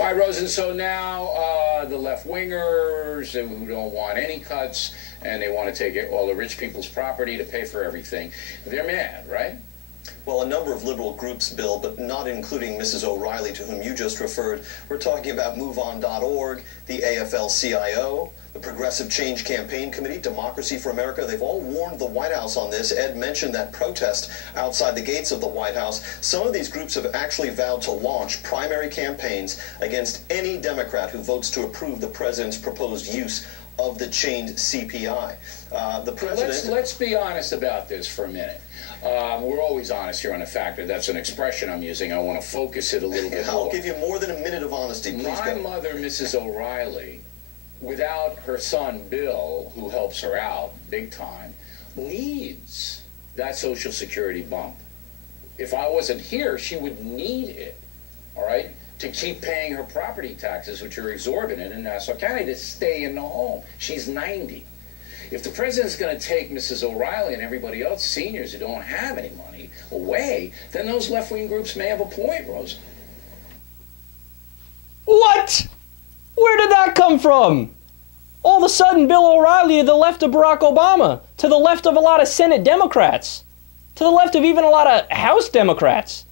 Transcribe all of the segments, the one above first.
All right, Rosen, so now the left-wingers who don't want any cuts and they want to take all the rich people's property to pay for everything, they're mad, right? Well, a number of liberal groups, Bill, but not including Mrs. O'Reilly, to whom you just referred. We're talking about MoveOn.org, the AFL-CIO, the Progressive Change Campaign Committee, Democracy for America. They've all warned the White House on this. Ed mentioned that protest outside the gates of the White House. Some of these groups have actually vowed to launch primary campaigns against any Democrat who votes to approve the president's proposed use of the chained CPI. The president... Let's be honest about this for a minute. We're always honest here on a factor. That's an expression I'm using. I want to focus it a little bit more. I'll give you more than a minute of honesty. Please go. My mother, Mrs. O'Reilly, without her son Bill, who helps her out big time, needs that Social Security bump. If I wasn't here, she would need it, all right, to keep paying her property taxes, which are exorbitant in Nassau County, to stay in the home. She's 90. If the president's going to take Mrs. O'Reilly and everybody else, seniors who don't have any money, away, then those left-wing groups may have a point, Rosen. What? Where did that come from? All of a sudden, Bill O'Reilly to the left of Barack Obama, to the left of a lot of Senate Democrats, to the left of even a lot of House Democrats.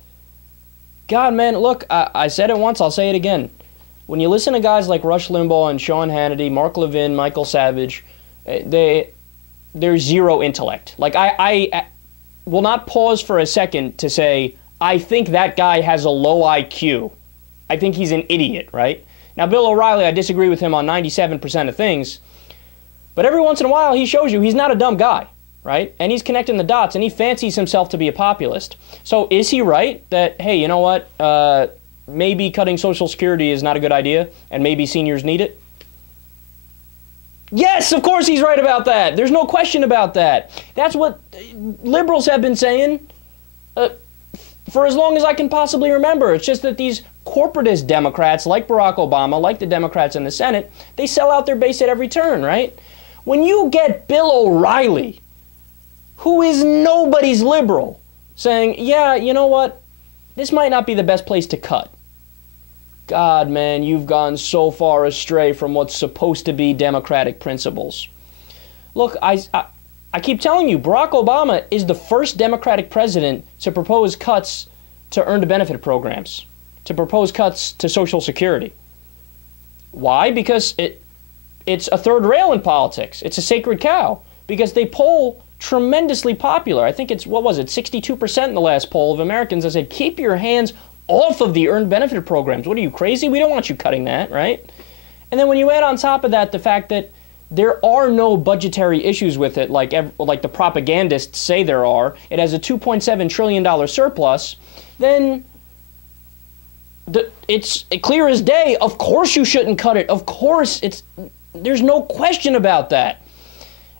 God, man, look, I said it once, I'll say it again. When you listen to guys like Rush Limbaugh and Sean Hannity, Mark Levin, Michael Savage, there's zero intellect. Like, I will not pause for a second to say, I think that guy has a low IQ. I think he's an idiot, right? Now, Bill O'Reilly, I disagree with him on 97% of things, but every once in a while he shows you he's not a dumb guy, right? And he's connecting the dots, and he fancies himself to be a populist. So is he right that, hey, you know what, maybe cutting Social Security is not a good idea, and maybe seniors need it? Yes, of course he's right about that. There's no question about that. That's what liberals have been saying for as long as I can possibly remember. It's just that these corporatist Democrats, like Barack Obama, like the Democrats in the Senate, they sell out their base at every turn, right? When you get Bill O'Reilly, who is nobody's liberal, saying, yeah, you know what, this might not be the best place to cut. God, man, you've gone so far astray from what's supposed to be democratic principles. Look, I keep telling you, Barack Obama is the first Democratic president to propose cuts to earned benefit programs, to propose cuts to Social Security. Why? Because it's a third rail in politics. It's a sacred cow. Because they poll tremendously popular. I think it's, what was it, 62% in the last poll of Americans that said, keep your hands off of the earned benefit programs. What are you, crazy? We don't want you cutting that, right? And then when you add on top of that the fact that there are no budgetary issues with it like the propagandists say there are, it has a $2.7 trillion surplus, then it's clear as day. Of course you shouldn't cut it. Of course, there's no question about that.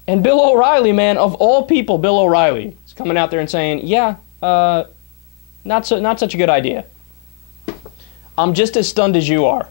And Bill O'Reilly, man, of all people, Bill O'Reilly is coming out there and saying, yeah, not such a good idea. I'm just as stunned as you are.